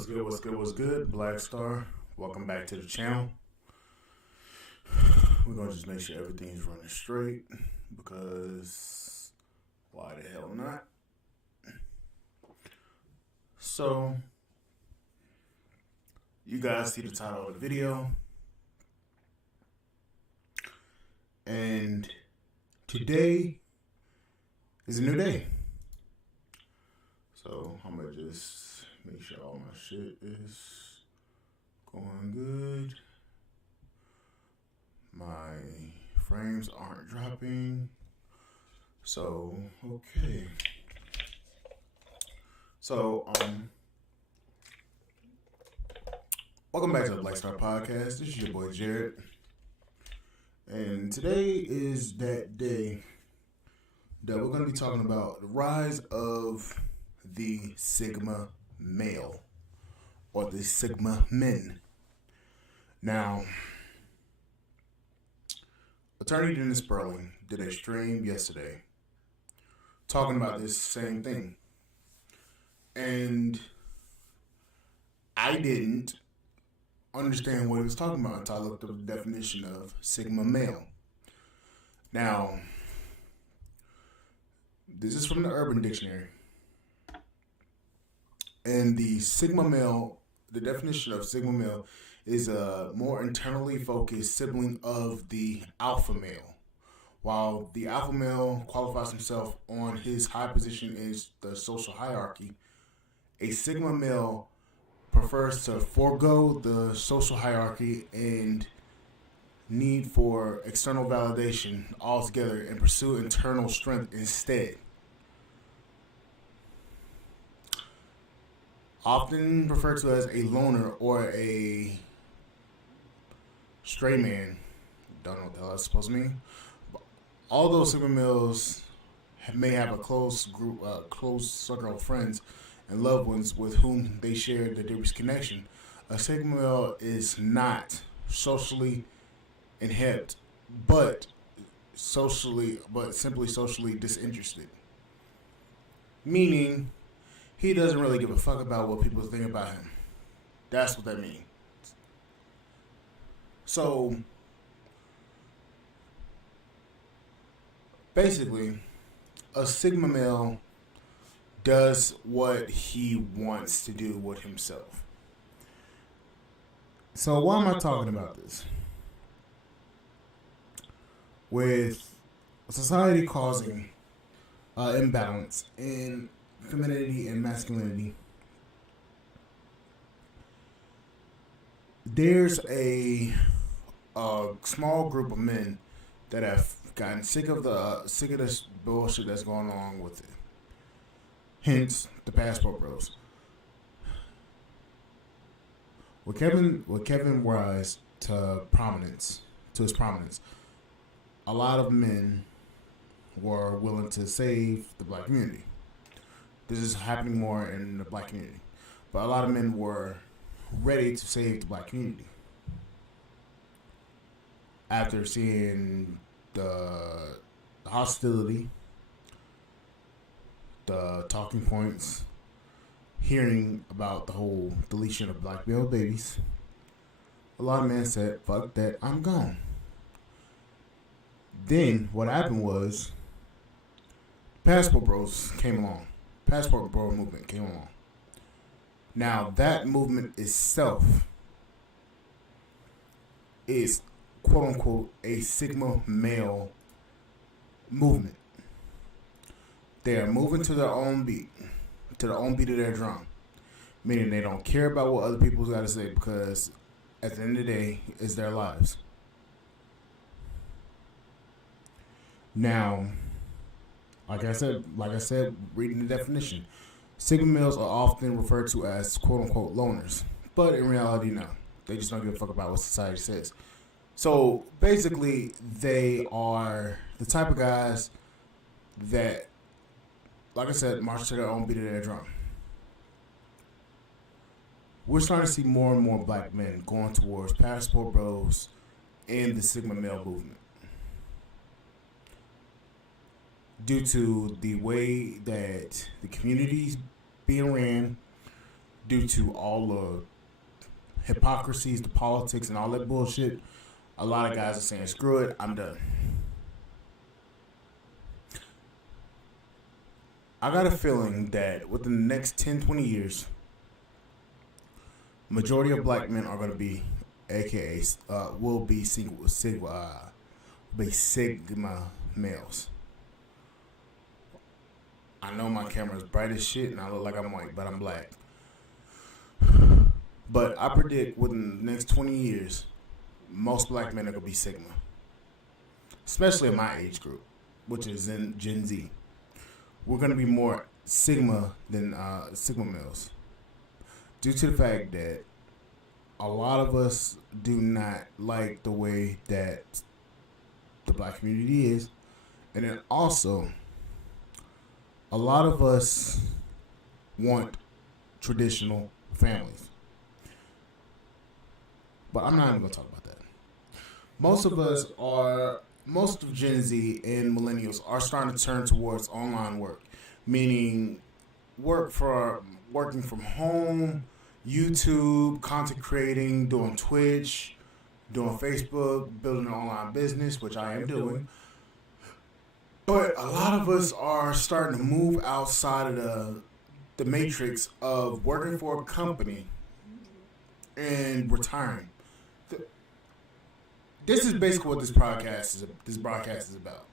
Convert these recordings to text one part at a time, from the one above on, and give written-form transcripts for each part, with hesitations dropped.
What's good, what's good, what's good? Black Star, welcome back to the channel. We're going to just make sure everything's running straight because why the hell not? So, you guys see the title of the video. And today is a new day. So, I'm going to just make sure all my shit is going good. My frames aren't dropping. So, okay. So, welcome back to the Black Star Podcast. This is your boy Jared. And today is that day that we're going to be talking about the rise of the Sigma male or the Sigma men. Now, Attorney Dennis Sperling did a stream yesterday talking about this same thing. And I didn't understand what he was talking about until I looked up the definition of Sigma male. Now, this is from the Urban Dictionary. And the Sigma male, the definition of Sigma male is a more internally focused sibling of the alpha male. While the alpha male qualifies himself on his high position in the social hierarchy, a Sigma male prefers to forego the social hierarchy and need for external validation altogether and pursue internal strength instead. Often referred to as a loner or a stray man. Don't know what the hell that's supposed to mean. But although Sigma males may have a close group, close circle of friends and loved ones with whom they share the deepest connection, a Sigma male is not socially inhibited, but simply socially disinterested. Meaning, he doesn't really give a fuck about what people think about him. That's what that means. So, basically, a Sigma male does what he wants to do with himself. So, why am I talking about this? With society causing imbalance in femininity and masculinity, there's a small group of men that have gotten sick of this bullshit that's going on with it. Hence, the passport bros. With Kevin rise to his prominence, a lot of men were willing to save the black community. This is happening more in the black community. But a lot of men were ready to save the black community after seeing the hostility, the talking points, hearing about the whole deletion of black male babies. A lot of men said, fuck that, I'm gone. Then what happened was Passport Bros came along. Passport Bro movement came along. Now that movement itself is quote unquote a Sigma male movement. They are moving to their own beat, to the own beat of their drum. Meaning they don't care about what other people's got to say because at the end of the day, it's their lives. Now, like I said, reading the definition, Sigma males are often referred to as quote-unquote loners. But in reality, no. They just don't give a fuck about what society says. So, basically, they are the type of guys that, like I said, march to their own beat of their drum. We're starting to see more and more black men going towards passport bros and the Sigma male movement. Due to the way that the community's being ran, due to all the hypocrisies, the politics, and all that bullshit, a lot of guys are saying, screw it, I'm done. I got a feeling that within the next 10, 20 years, majority of black men are going to be, aka, will be Sigma males. I know my camera's bright as shit and I look like I'm white, but I'm black. But I predict within the next 20 years, most black men are going to be Sigma. Especially in my age group, which is in Gen Z. We're going to be more Sigma than Sigma males. Due to the fact that a lot of us do not like the way that the black community is. And then also, a lot of us want traditional families. But I'm not even going to talk about that. Most of Gen Z and millennials are starting to turn towards online work, meaning working from home, YouTube, content creating, doing Twitch, doing Facebook, building an online business, which I am doing. But a lot of us are starting to move outside of the matrix of working for a company and retiring. This is basically what this broadcast is about.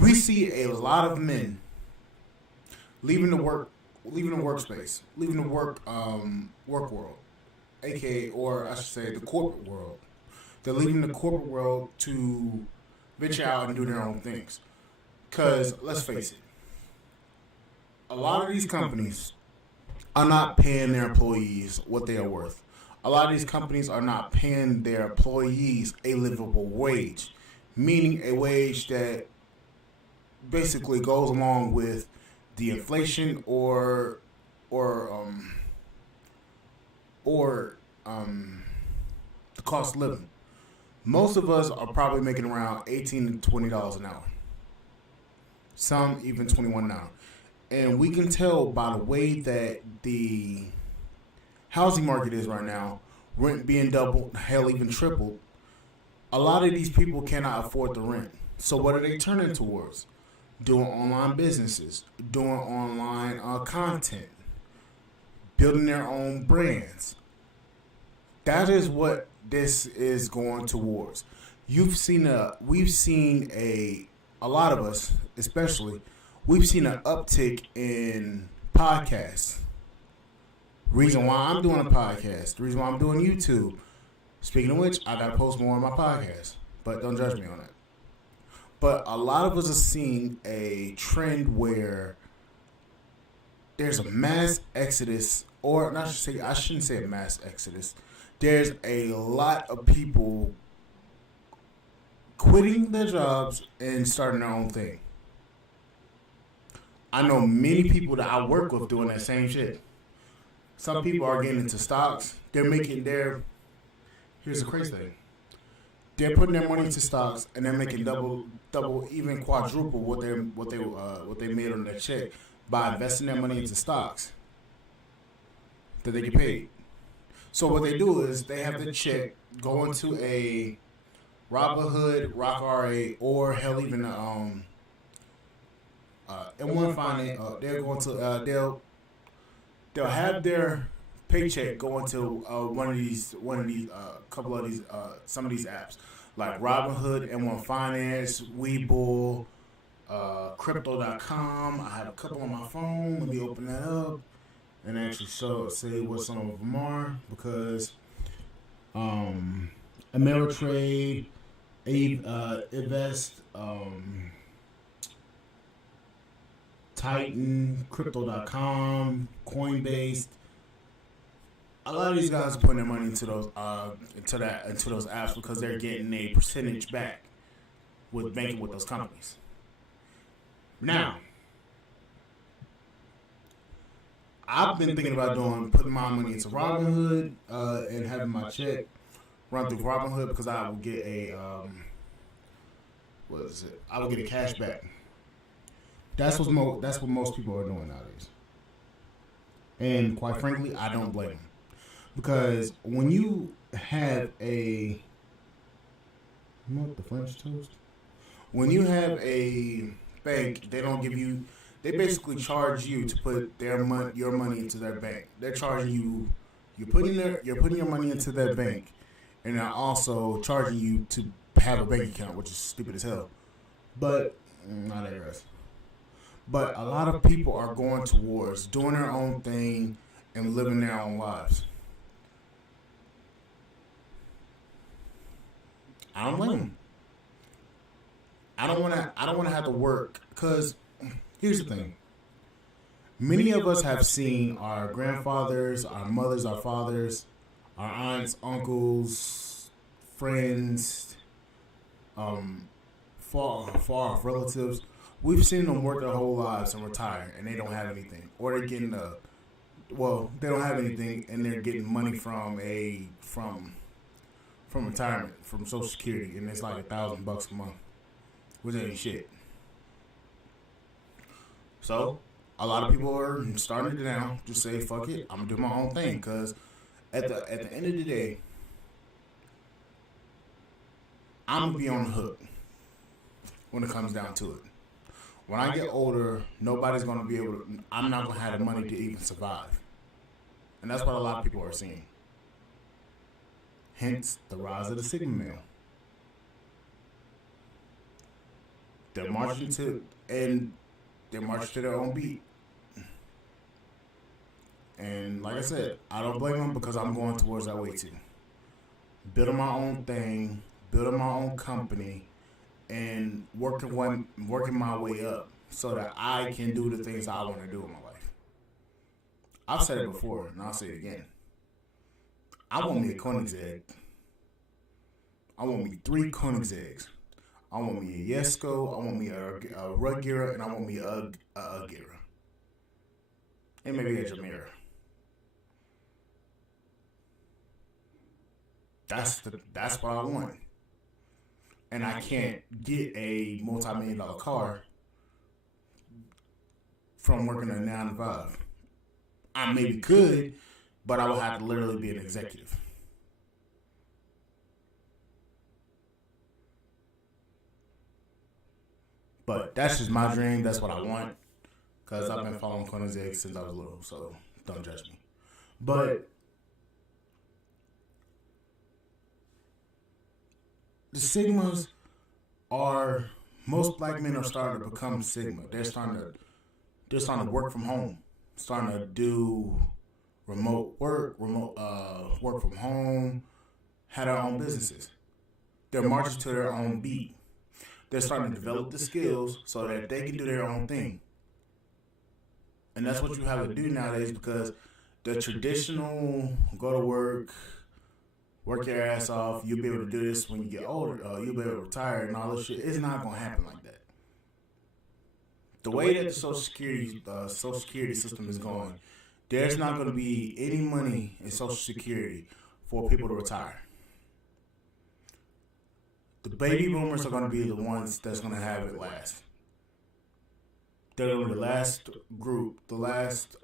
We see a lot of men leaving the workspace, leaving the work world, aka, or I should say, the corporate world. They're leaving the corporate world to venture out and do their own things. Because let's face it, a lot of these companies are not paying their employees what they are worth. A lot of these companies are not paying their employees a livable wage, meaning a wage that basically goes along with the inflation or the cost of living. Most of us are probably making around $18 to $20 an hour. Some even $21 an hour. And we can tell by the way that the housing market is right now, rent being doubled, hell even tripled, a lot of these people cannot afford the rent. So what are they turning towards? Doing online businesses, doing online content, building their own brands. That is what this is going towards. We've seen a lot of us, especially, we've seen an uptick in podcasts. Reason why I'm doing a podcast, the reason why I'm doing YouTube. Speaking of which, I gotta post more on my podcast, but don't judge me on that. But a lot of us are seeing a trend where there's a mass exodus, or I shouldn't say a mass exodus. There's a lot of people quitting their jobs and starting their own thing. I know many people that I work with doing that same shit. Some people are getting into stocks. Here's the crazy thing. They're putting their money into stocks and they're making double, even quadruple what they made on their check by investing their money into stocks that they get paid. So what they do is they have the check go into a Robinhood, RockRA, or hell even M1 Finance. They're going to they'll have their paycheck go into some of these apps like Robinhood, M1 Finance, Webull, Crypto.com. I have a couple on my phone. Let me open that up and actually say what some of them are, because Ameritrade, Invest, Titan, Crypto.com, Coinbase. A lot of these guys are putting their money into those apps because they're getting a percentage back with banking with those companies. Now, I've been thinking about putting my money into Robinhood and having my check run through Robinhood, because I will get I will get a cash back. That's what most people are doing nowadays. And quite frankly, I don't blame them. Because when you have a, you know what the French toast? When you have a bank, they don't give you, they basically charge you to put your money into their bank. They're charging you, you're putting your money into their bank, and they're also charging you to have a bank account, which is stupid as hell. But not everybody. But a lot of people are going towards doing their own thing and living their own lives. I don't blame them. I don't want to. I don't want to have to work because here's the thing. Many of us have seen our grandfathers, our mothers, our fathers, our aunts, uncles, friends, far off relatives. We've seen them work their whole lives and retire, and they don't have anything, or they're getting they don't have anything, and they're getting money from retirement, from Social Security, and it's like $1,000 a month, which ain't shit. So a lot of people are starting to now just say, "Fuck it, I'm gonna do my own thing," because at the end of the day, I'm gonna be on the hook when it comes down to it. When I get older, nobody's gonna be able to. I'm not gonna have the money to even survive, and that's what a lot of people are seeing. Hence the rise of the Sigma male. They're marching to their own beat. And like I said, I don't blame them because I'm going towards that way too. Building my own thing, building my own company, and working my way up so that I can do the things I want to do in my life. I've said it before, and I'll say it again. I want me a Koenigsegg. I want me 3 Koenigseggs. I want me a Jesko. I want me a Ruggira, and I want me a Gira. And maybe a Jamira. That's what I want. And I can't get a multi-million-dollar car from working a 9 to 5. I maybe could, but I would have to literally be an executive. But that's just my dream. That's what I want. Because I've been following Koenigsegg since I was little, so don't judge me. But the Sigmas are, most black men are starting to become Sigma. They're starting to work from home, starting to do remote work from home, have their own businesses. They're marching to their own beat. They're starting to develop the skills so that they can do their own thing. And that's what you have to do nowadays, because the traditional go to work your ass off, you'll be able to do this when you get older, you'll be able to retire and all this shit, it's not going to happen like that. The way that the Social Security system is going, there's not going to be any money in Social Security for people to retire. The baby boomers are going to be the ones that's going to have it last. They're going to be the last group, the last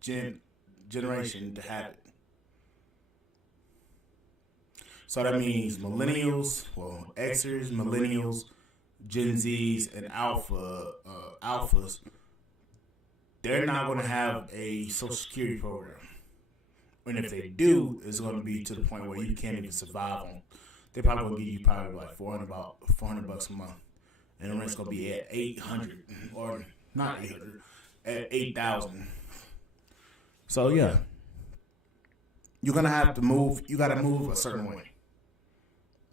generation to have it. So that means millennials, Xers, millennials, Gen Zs, and alphas. They're not going to have a Social Security program. And if they do, it's going to be to the point where you can't even survive on. They're probably going to give you like $400 a month. And the rent's going to be at 800, or not 800, at 8,000. So yeah, you're going to have to move. You got to move a certain way.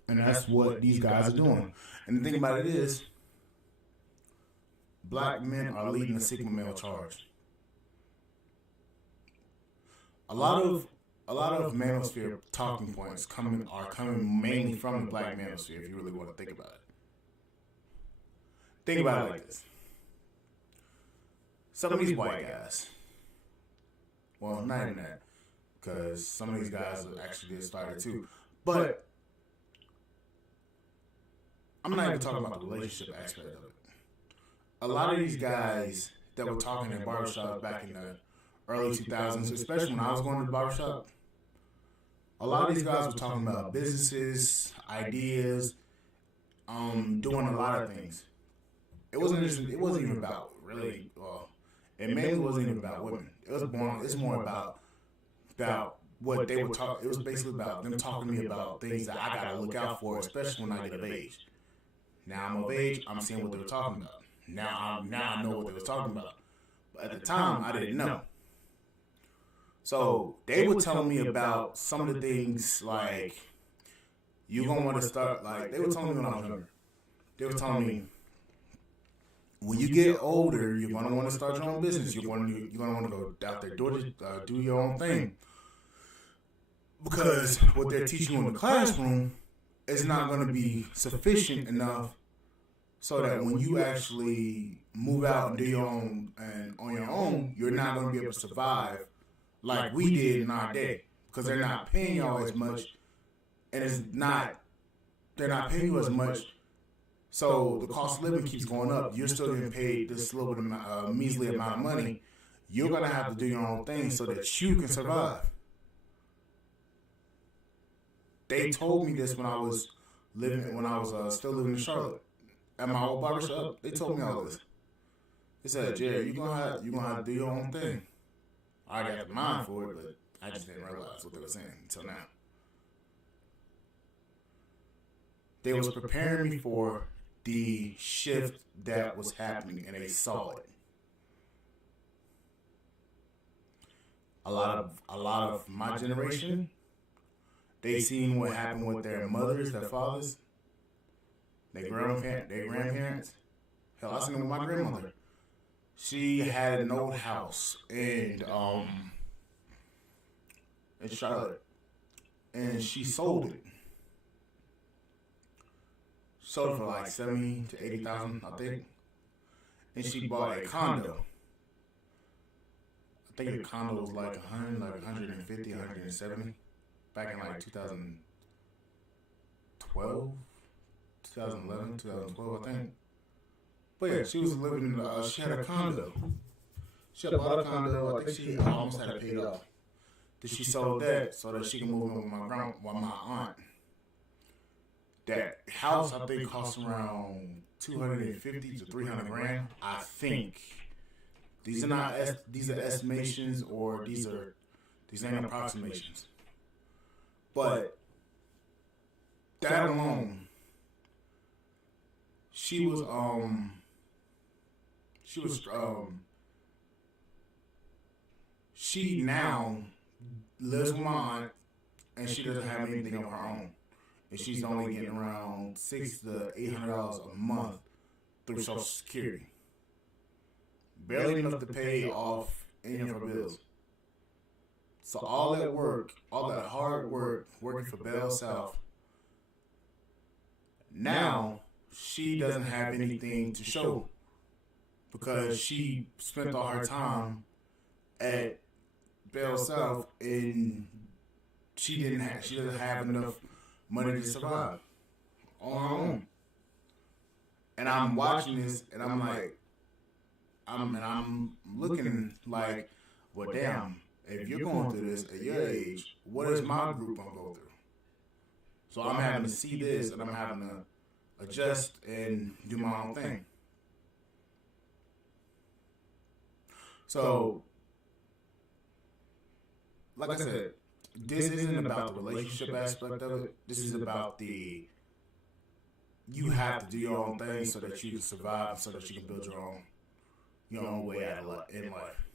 And that's what these guys are doing. And the thing about it is, black men are leading the Sigma male charge. A lot of manosphere talking points are coming mainly from the black manosphere, if you really want to think about it. Think about it like this. Some of these white guys, well, not even that, because some of these guys actually get started too, but I'm not even talking about the relationship aspect of it. A lot of these guys that were talking in barbershops back in the early 2000s, especially when I was going to the barbershop. A lot of these guys were talking about businesses, ideas, doing a lot of things. It wasn't even about really. Well, it mainly wasn't even about women. It's more about what they were talking. It was basically about them talking to me about things that I gotta look out for, especially when I get of age. Now I'm of age. I'm seeing what they were talking about. Now I know what they were talking about. But at the time, I didn't know. So they were telling me about some of the things like you're gonna want to start. Like they were telling me when I was younger. They were telling me when you get older, you're gonna want to start your own business. You're gonna want to go out there, do your own thing. Because what they're teaching you in the classroom is not going to be sufficient enough so that when you actually move out and do your own and on your own, you're not going to be able to survive like we did in our day. Because they're not paying y'all as much, and they're not paying you as much. So the cost of living keeps going up. You're still getting paid this little bit measly amount of money. You're going to have to do your own thing so that you can survive. They told me this when I was still living in Charlotte at my old barbershop. They told me all this. They said, "Jared, you're gonna have to do your own thing." I got the mind for it, but I just didn't realize what they were saying until now. They was preparing me for the shift that was happening, and they saw it. A lot of my generation. They seen what happened with their mothers, their fathers, their grandparents. Hell, I seen it with my grandmother. She had an old house in Charlotte, and she sold it. Sold it for like $70,000 to $80,000, I think. And she bought a condo. I think the condo was like 150, 170. Back in like 2012, 2011, 2012, I think. But yeah, she was living, she had a condo. She had bought a condo. I think she almost had it paid off. Then she sold that so that she can move in with my aunt. That house, I think, cost around $250 to $300,000. I think. These are estimations, or these ain't approximations. But that alone, she now lives with my aunt, and she doesn't have anything of her own, and she's only getting around $600 to $800 a month through Social Security, barely enough to pay off any of her bills. So all that work, all that hard work, working for Bell South, now she doesn't have anything to show because she spent all her time at Bell South and she doesn't have enough money to survive on her own. And I'm watching this and I'm like, I'm looking like, well, damn. If you're going through this at your age, what is my group going to go through? So I'm having to see this, and I'm having to adjust and do my own thing. So, like I said, this isn't about the relationship aspect of it. This is about you have to do your own thing so that you can survive, so that you can build your own way out in life.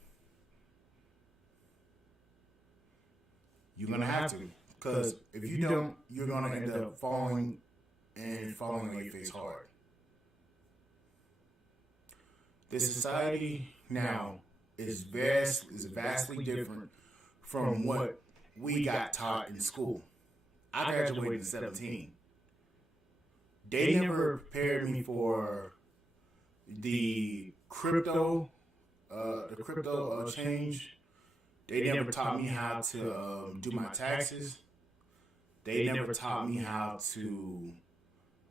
You're going to have to. Because if you don't, you're going to end up falling on your face hard. This society now is vastly different from what we got taught in school. I graduated in 17. They never prepared me for the crypto change. They never taught me how to do my taxes. They never taught me how to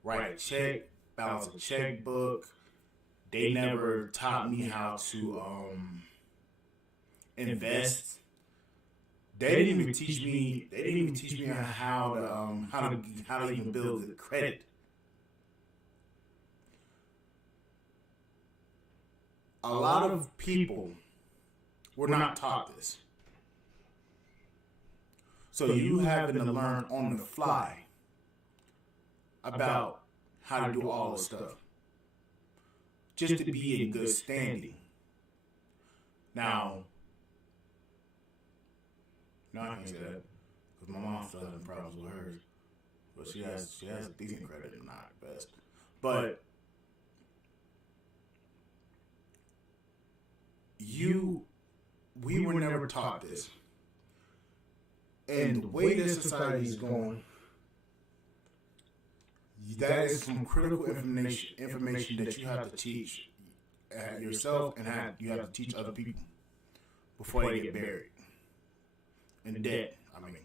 write a check, balance a checkbook. They never taught me how to invest. They didn't even teach me. They didn't even teach me how to even build the credit. A lot of people were not taught this, so you having to learn on the fly about how to do all this stuff just to be in good standing. Now, no, I can't say that because my mom still having problems with hers, but she has a decent credit, not the best. But we were never taught this, and the way this society is going, that is some critical information that you have to teach yourself, and you have to teach other people before they get buried in debt. I mean,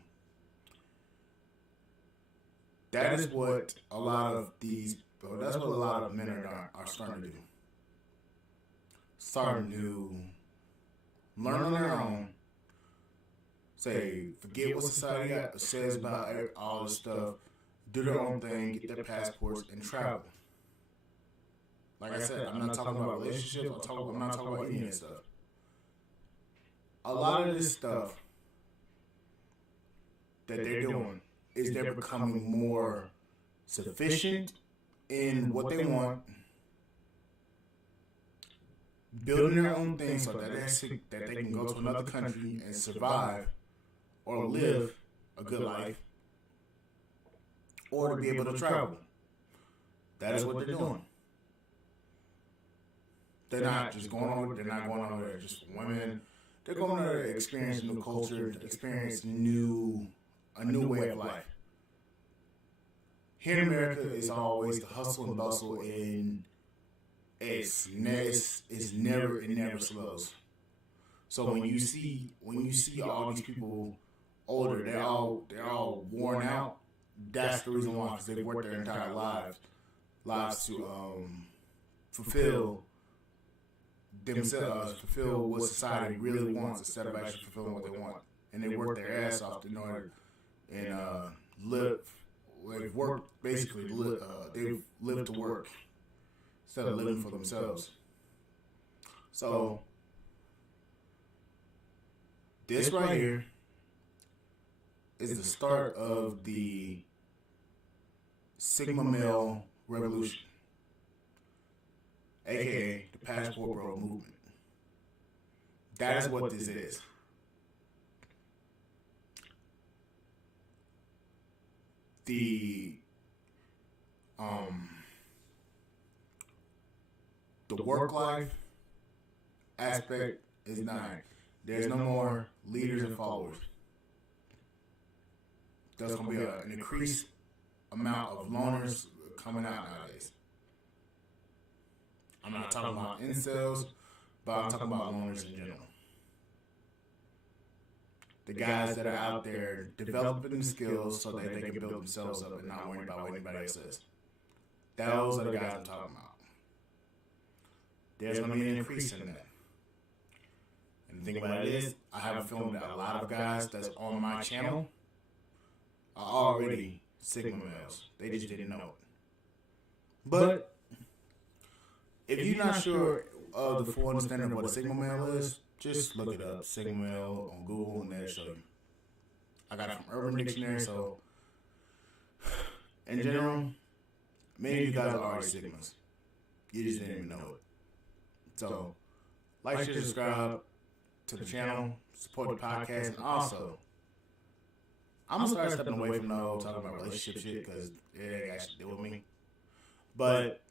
that is what a lot of men are starting to do. Starting to learn on their own. Say, forget what society says about all this stuff. Do their own thing, get their passports, and travel. Like I said, I'm not talking about relationships. I'm not talking about any of that stuff. A lot of this stuff that they're doing is they're becoming more sufficient in what they want, building their own things so that they can go to another country and survive or live a good life, or to be able to travel. That is what they're doing. They're not just going over. They're not going over there just for women. They're going over there to experience new culture, to experience a new way of life. Here in America, it's always the hustle and bustle, and it never slows. So when you see all these people older, they're all worn out. That's the reason why, because they've worked their entire lives to fulfill themselves, fulfill what society really wants instead of actually fulfilling what they want. And they work their ass off in order and live. They've worked basically. They've lived to work instead of living for themselves. So this right here is the start of the Sigma Male Revolution, aka the Passport Bro movement. That is what this is. The work life aspect is not. There's no more leaders and followers. There's going to be an increased amount of loners coming out nowadays. I'm not talking about incels, but I'm talking about loners in general. The guys that are out there developing skills so that they can build themselves up and not worry about what anybody else says. Those are the guys I'm talking about. There's going to be an increase in that. And the thing about it is, I have a feeling that a lot of guys that's on my channel are already Sigma males. They just didn't know it. But if you're not sure of the full understanding of what a Sigma male is, just look it up, Sigma male on Google, and that'll show you. I got it from Urban Dictionary, so in general, many of you guys are already Sigmas. You just didn't even know it. So, like, share, subscribe to the channel, support the podcast, and also, I'm going to start stepping away from the whole talking about relationship shit because it ain't got shit to do with me. But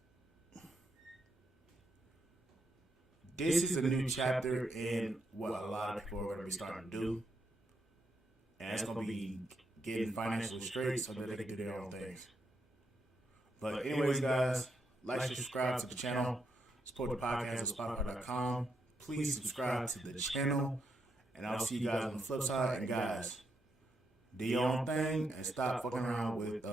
this is a new chapter in what a lot of people are going to be starting to do. And it's going to be getting financially straight so that they can do their own things. But anyways, guys, like, share, subscribe to the channel. Support the podcast at Spotify.com. Please subscribe to the channel. And I'll see you guys on the flip side. And guys, do your own thing and stop fucking around with